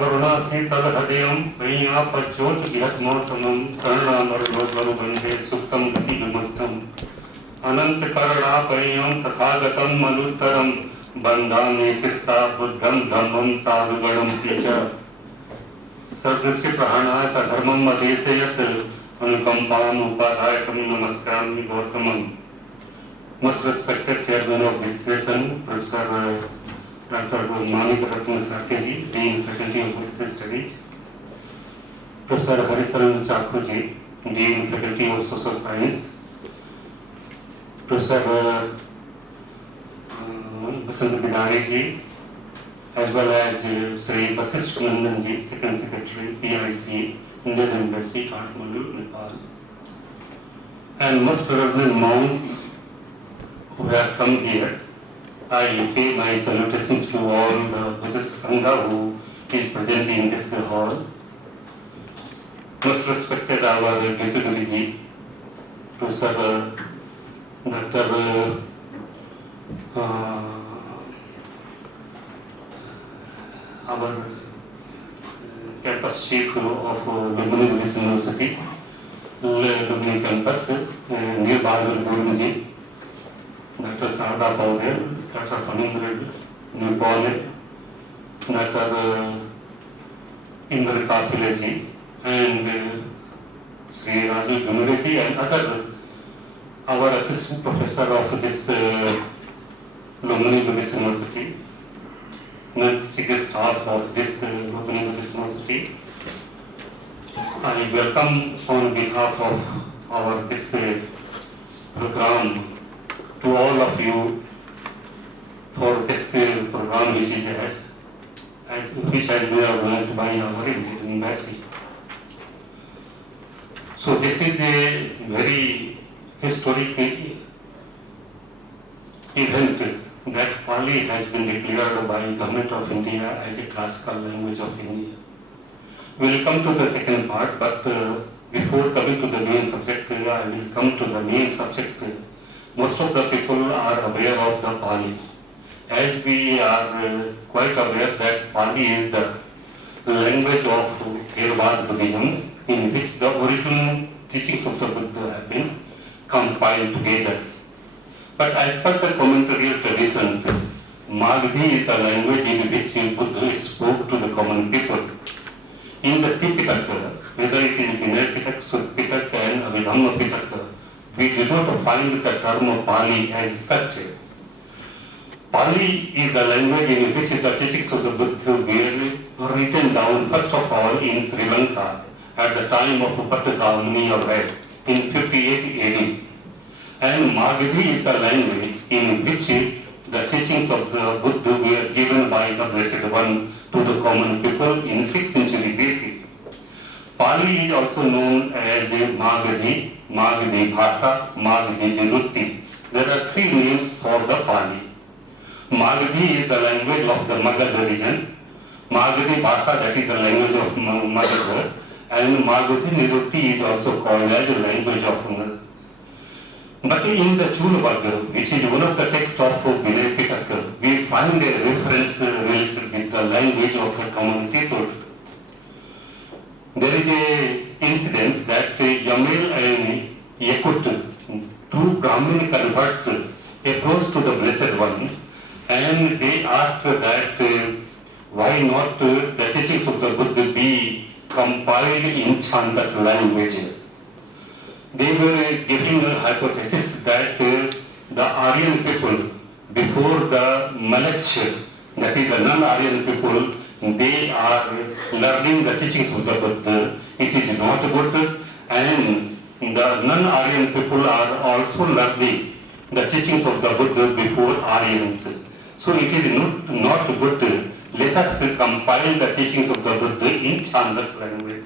करुणासीतलहृदयं मय्यापच्योतविहतमोत्तमं शरणामरुभद्वरुवन्दे सुप्तं गतिविमुक्तम् अनन्तकरुणापयं तथागतं मनुत्तरं बन्धामि शिरसा बुद्धं धम्मं साधुगणं च सर्वदृष्टिप्रहरणाय सधर्मं अदेशयत् अनुकम्पाम् उपादायकं नमस्यामि गौतमम्. Most respected Chairman of this session, Professor Dr. Manikratna Satyaji, Dean Faculty of Buddhist Studies, Professor Harisaran Chakraji, Dean Faculty of Social Science, Professor Basant Bidari ji, as well as Sri Vasisht Nandan ji, Second Secretary, PIC, Indian Embassy, Kathmandu, Nepal, and most reverend monks who have come here. I pay my salutations to all the Buddhist Sangha who is present in this hall. Most respected our Guru, Professor Dr. Our campus chief of Lumini Buddhist University, Lumini campus, Neil Bahadur Guruji, Dr. Sarada Paudel, Dr. Fanindra Nepal, Dr. Indra Kafileji, and Sri Raju Gunureji, and other our assistant professor of this Lumini Buddhist University, non-teaching staff of this Lumini Buddhist University. I welcome on behalf of our this program to all of you for this program which is ahead, which has been organized by our embassy. So this is a very historic event that Pali has been declared by Government of India as a classical language of India. We will come to the second part, but before coming to the main subject, I will come to the main subject. Most of the people are aware of the Pali. As we are quite aware that Pali is the language of Theravada Buddhism, in which the original teachings of the Buddha have been compiled together. But as per the commentarial traditions, Magadhi is the language in which Buddha spoke to the common people. In the Tipitaka, whether it is Vinaya Pitaka, Sutta Pitaka and Abhidhamma Pitaka, we do not find the term Pali as such. Pali is the language in which the teachings of the Buddha were written down first of all in Sri Lanka at the time of Upatadamani of Red in 58 AD. And Magadhi is the language in which the teachings of the Buddha were given by the Blessed One to the common people in 6th century BC. Pali is also known as Magadhi, Magadhi Bhasa, Magadhi Nirutti. There are three names for the Pali. Magadhi is the language of the Magadha region, Magadhi Bhasa, that is the language of Magadha, and Magadhi Nirutti is also called as the language of Magadha. But in the Chulvagga, which is one of the texts of Vinaya Pitaka, we find a reference related with the language of the common people. There is an incident that Yamil and Yakut, two Brahmin converts, approached to the Blessed One and they asked that why not the teachings of the Buddha be compiled in Chandas language. They were giving a hypothesis that the Aryan people, before the Malach, that is the non-Aryan people, they are learning the teachings of the Buddha. It is not good, and the non-Aryan people are also learning the teachings of the Buddha before Aryans. So it is not good. Let us compile the teachings of the Buddha in Chandas language.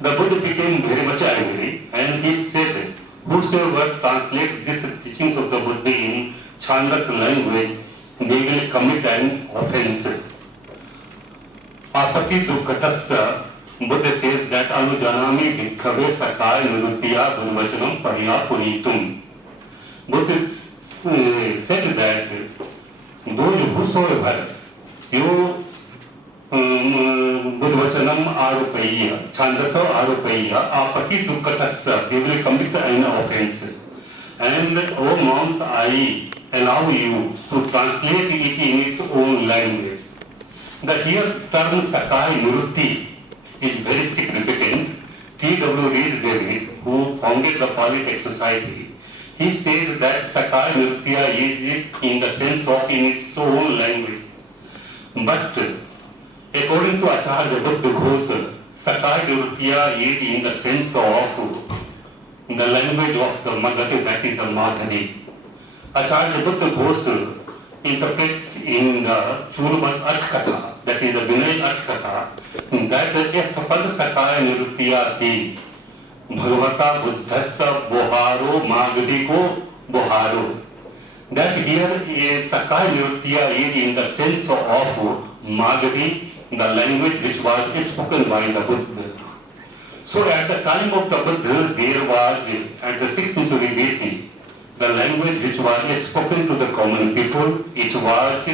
The Buddha became very much angry and he said, whosoever translates these teachings of the Buddha in Chandas language, they will commit an offense. Apati Dukkatasya, Buddha says that Anujanami Bhikkhave Sakaya Niruttiya Gurvachanam Pariya Punitum. Buddha said that those whosoever you Buddhavachanam Arupaya, Chandasa Arupaya, Apati Dukkatassa, they will commit an offense. And, O monks, I allow you to translate it in its own language. The here term Sakai Nirutti is very significant. T.W. Rees David, who founded the Polytech Society, he says that Sakai Nritya is in the sense of in its own language. But according to Acharya Buddha Ghosh, Sakai Nritya is in the sense of the language of the Magadhi, that is the Magadhi. Acharya Buddha Ghosh interprets in the Chulmat Arthakatha, that is the Vinay Arthakatha, that if Pad Sakai Nritya thi, Bhagavata Buddhassa Boharo Magadhi Boharo. That here is Sakai Nritya is in the sense of Magadhi, the language which was spoken by the Buddha. So at the time of the Buddha, there was, at the 6th century BC, the language which was spoken to the common people, it was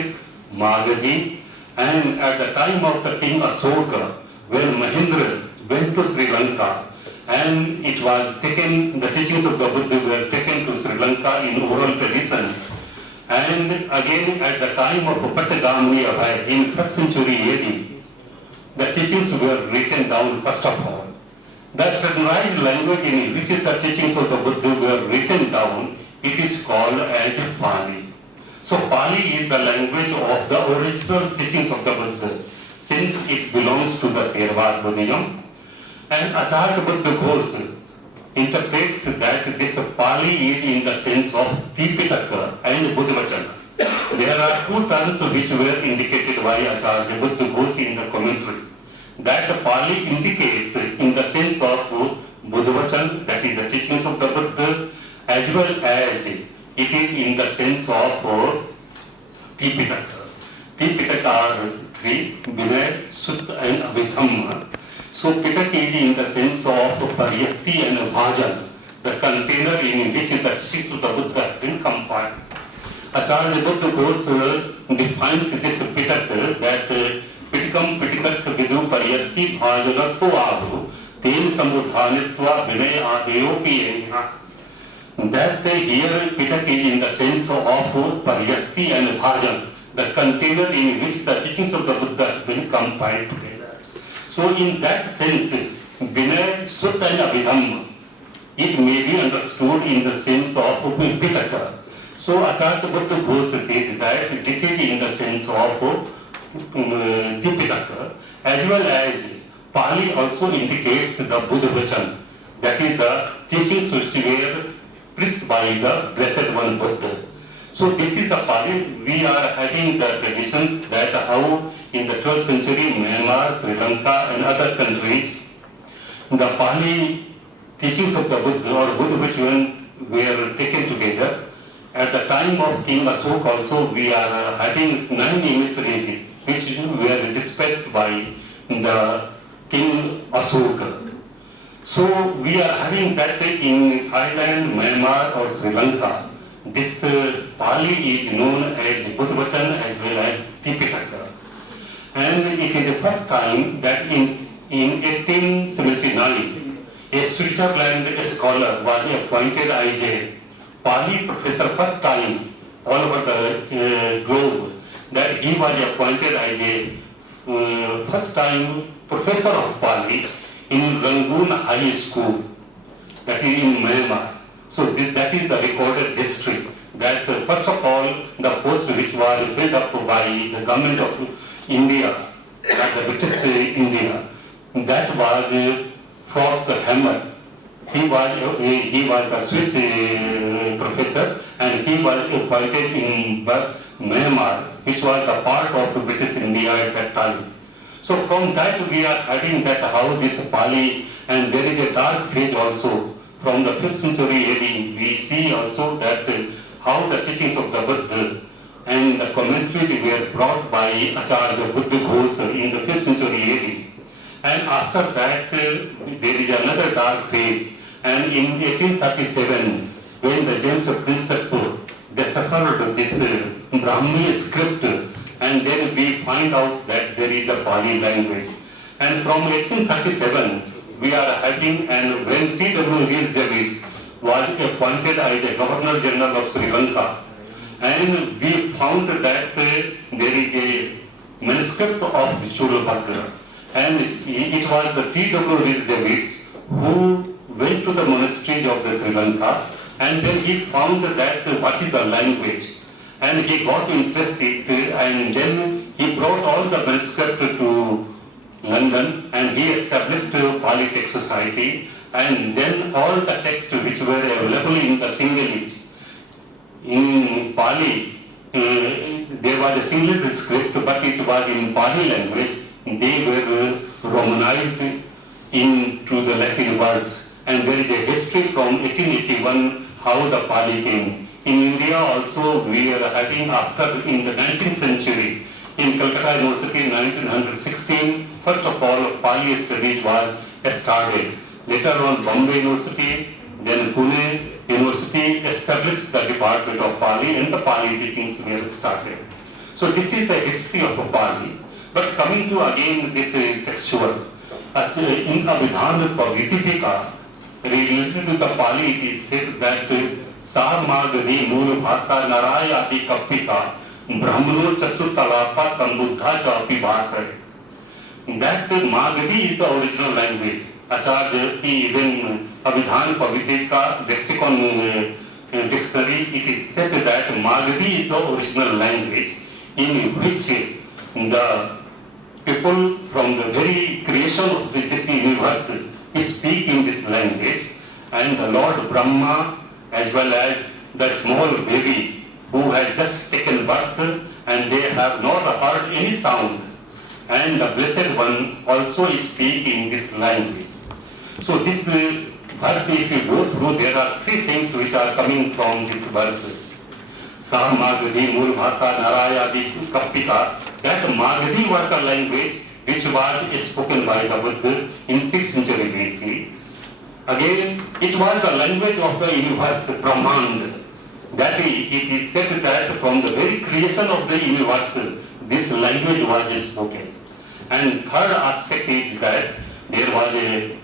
Magadhi. And at the time of the king Asoka, when Mahendra went to Sri Lanka, and it was taken, the teachings of the Buddha were taken to Sri Lanka in oral tradition. And again at the time of Pattagamani Abhay in 1st century AD, the teachings were written down first of all. The standardized language in which the teachings of the Buddha were written down, it is called as Pali. So Pali is the language of the original teachings of the Buddha, since it belongs to the Theravada Buddhism. And Acharya Buddha Ghosh interprets that this Pali is in the sense of Tipitaka and Buddhavacana. There are two terms which were indicated by Acharya Buddha Ghosh in the commentary. That Pali indicates in the sense of Buddhavacana, that is the teachings of the Buddha, as well as it is in the sense of Tipitaka. Tipitaka are three, Vinay, Sutta and Abhidhamma. So Pitaka is in the sense of Paryakti and Bhajan, the container in which the teachings of the Buddha have been compiled. Acharya Buddha Ghosh defines this Pitaka that Pitikam Pitikat Vidu Paryakti Bhajanatho Ahu Ten Samudhanitva Vinay Adeyopi. That here Pitaka is in the sense of Paryakti and Bhajan, the container in which the teachings of the Buddha have been compiled together. So in that sense, Vinay, Sutta and Abhidhamma, it may be understood in the sense of Pitaka. So Acharya Buddha Ghosh says that this is in the sense of Tipitaka, as well as Pali also indicates the Buddhavacana, that is the teachings which were preached by the Blessed One Buddha. So this is the Pali. We are having the traditions that how in the 12th century Myanmar, Sri Lanka and other countries, the Pali teachings of the Buddha or Buddha which were taken together. At the time of King Ashoka also we are having 9 emissaries which were dispatched by the King Ashoka. So we are having that in Thailand, Myanmar or Sri Lanka. This Pali is known as Buddhavacana as well as Tipitaka. And it is the first time that in 1879, a Switzerland scholar was appointed as a Pali professor, first time all over the globe, that he was appointed as a first time professor of Pali in Rangoon High School, that is in Myanmar. So that is the recorded history, that first of all, the post which was filled up by the government of India, that the British India, that was Froth Hammer. He was a Swiss professor, and he was appointed in Myanmar, which was a part of British India at that time. So from that we are having that how this Pali, and there is a dark phase also. From the 5th century AD, we see also that how the teachings of the Buddha and the commentaries were brought by Acharya Buddha Ghosh in the 5th century AD. And after that, there is another dark phase. And in 1837, when the James of Principle deciphered this Brahmi script, and then we find out that there is a Pali language. And from 1837, we are having, and when T.W. Rhys Davids was appointed as a Governor General of Sri Lanka, and we found that there is a manuscript of Chulabhadra, and it was the T.W. Rhys Davids who went to the monasteries of the Sri Lanka, and then he found that what is the language, and he got interested, and then he brought all the manuscripts to London, and he established a Polytech Society, and then all the texts which were available in the Sinhalese. In Pali, there was a Sinhalese script, but it was in Pali language. They were Romanized into the Latin words, and there is a history from 1881 how the Pali came. In India also, we are having after in the 19th century, in Calcutta University in 1916, first of all, Pali studies was started. Later on, Bombay University, then Pune University established the Department of Pali, and the Pali teachings were started. So this is the history of Pali. But coming to again this textual, in Abhidhan Pavitipika, related to the Pali, it is said that Sa Magadi Mul Bhasa Naraya Adi Kapika Brahmano Chasu Talapa Sambuddha Chapi Bhasa. That Magadi is the original language. Acharya, even Abhidhan Pavitipika lexicon dictionary, it is said that Magadi is the original language in which the people from the very creation of this universe speak in this language, and the Lord Brahma as well as the small baby who has just taken birth and they have not heard any sound, and the Blessed One also speak in this language. So this verse, if you go through, there are three things which are coming from this verse. Sa Magadi Mul Bhasa Narayadi Kapika. That Magadi was the language which was spoken by the Buddha in 6th century BC. Again, it was the language of the universe, Brahmand. That it is said that from the very creation of the universe, this language was spoken. And third aspect is that there was a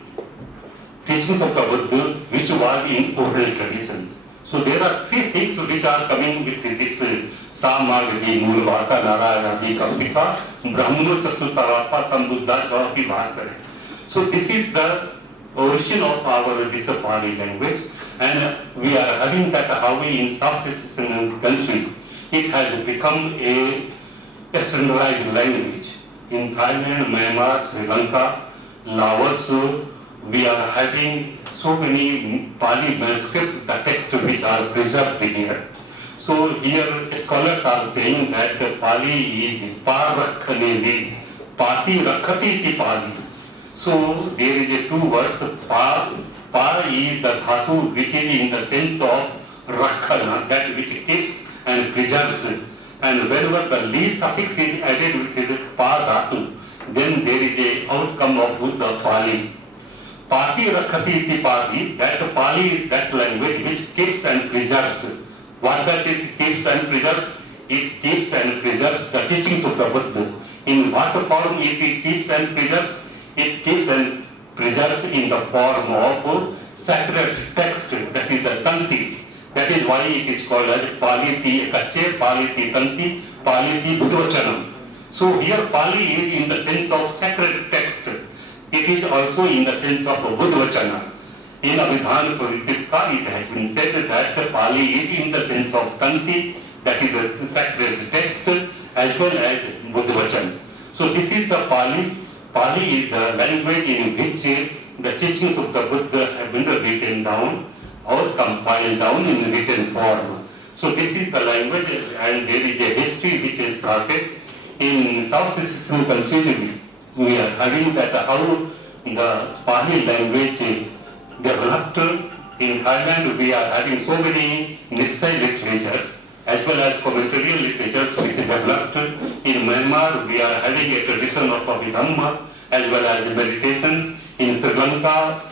teachings of the Buddha which was in oral traditions. So there are three things which are coming with this Sa Magadi Mul Bhasa Narayana Kapika Brahmano Chasu Talapa Sambuddha Chapi Bhasa. So this is the origin of our this Pali language, and we are having that how we in Southeast Asian country it has become a standardized language. In Thailand, Myanmar, Sri Lanka, Laos, we are having so many Pali manuscripts, the texts which are preserved here. So here scholars are saying that Pali is Parakhanevi, Pati Rakhati ti Pali. So there is a two words, Pa is the dhatu which is in the sense of Rakhana, that which keeps and preserves. And whenever the li suffix is added with the Pa dhatu, then there is a outcome of the Pali. Pati Rakhati ti Pali, that Pali is that language which keeps and preserves. What does it keeps and preserves? It keeps and preserves the teachings of the Buddha. In what form it keeps and preserves? It keeps and preserves in the form of sacred text, that is the Tanti. That is why it is called as Pali Ti Kache, Pali Ti Tanti, Pali Ti Buddhavachanam. So here Pali is in the sense of sacred text. It is also in the sense of Buddhavachanam. In Abhidhan Pavitipika, it has been said that Pali is in the sense of Tanti, that is the sacred text, as well as Buddhavachan. So this is the Pali. Pali is the language in which the teachings of the Buddha have been written down or compiled down in written form. So this is the language, and there is a history which is started in Southeast Asian countries. We are having that how the Pali language developed. In Thailand, we are having so many Nisai literatures as well as commentarial literatures which developed. In Myanmar, we are having a tradition of Abhidhamma as well as meditations. In Sri Lanka,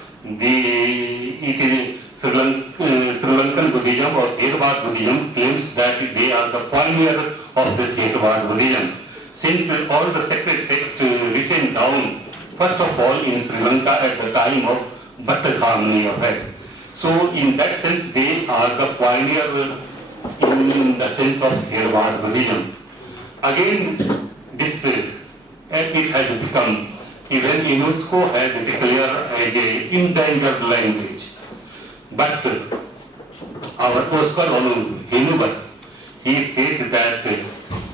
Sri Lankan Buddhism or Theravada Buddhism claims that they are the pioneer of the Theravada Buddhism. Since all the sacred texts written down first of all in Sri Lanka at the time of Bhatta Khamani affair. So in that sense, they are the pioneer in the sense of Therwad Buddhism. Again, this it has become, even UNESCO has declared as an endangered language. But our Oscar Onu Hinubat, he says that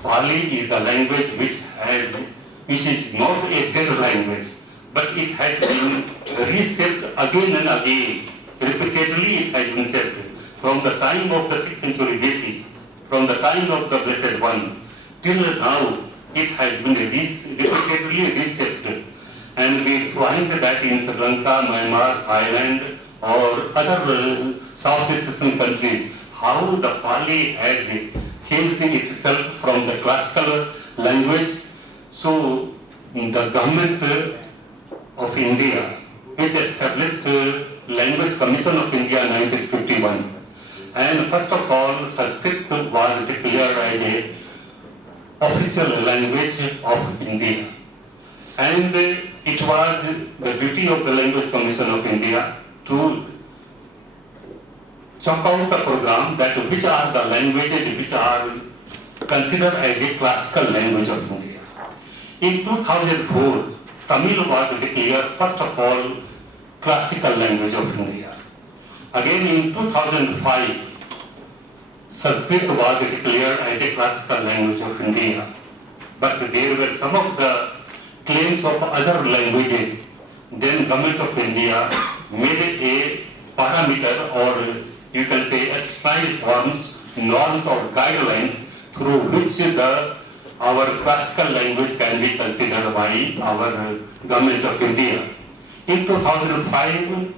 Pali is the language which is not a dead language, but it has been reshaped again and again. Repeatedly it has been said from the time of the 6th century BC, from the time of the Blessed One, till now it has been repeatedly reshaped. And we find that in Sri Lanka, Myanmar, Thailand, or other Southeast Asian countries, how the Pali has changed itself from the classical language. So the government of India, which established Language Commission of India in 1951, and first of all, Sanskrit was declared as a official language of India. And it was the duty of the Language Commission of India to chalk out the program that which are the languages which are considered as a classical language of India. In 2004, Tamil was declared first of all classical language of India. Again in 2005, Sanskrit was declared as a classical language of India. But there were some of the claims of other languages. Then Government of India made a parameter, or you can say established forms, norms or guidelines through which our classical language can be considered by our Government of India. In 2005,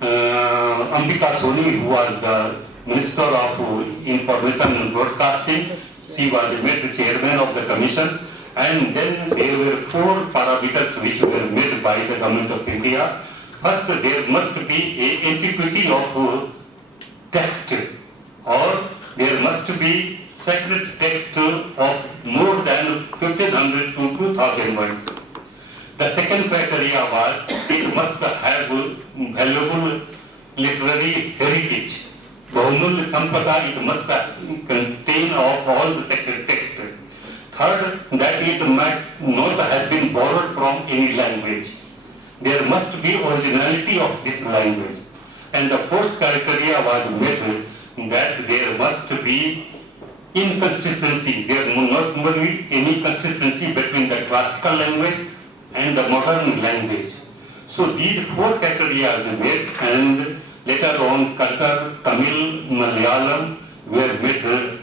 Ambika Soni, who was the Minister of Information and Broadcasting, she was made chairman of the commission, and then there were 4 parameters which were made by the Government of India. First, there must be a antiquity of text, or there must be sacred text of more than 1500 to 2000 words. The second criteria was it must have valuable literary heritage. Bahumulya Sampada, it must contain of all the sacred texts. Third, that it might not have been borrowed from any language. There must be originality of this language. And the fourth criteria was made that there must be inconsistency. There must not be any consistency between the classical language and the modern language. So these 4 criteria are made, and later on Kannada, Tamil, Malayalam were made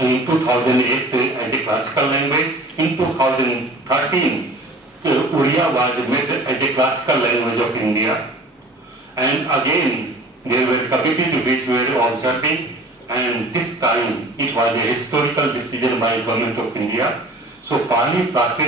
in 2008 as a classical language. In 2013, Oriya was made as a classical language of India. And again, there were committees which were observing, and this time it was a historical decision by Government of India. So Pali Prakrit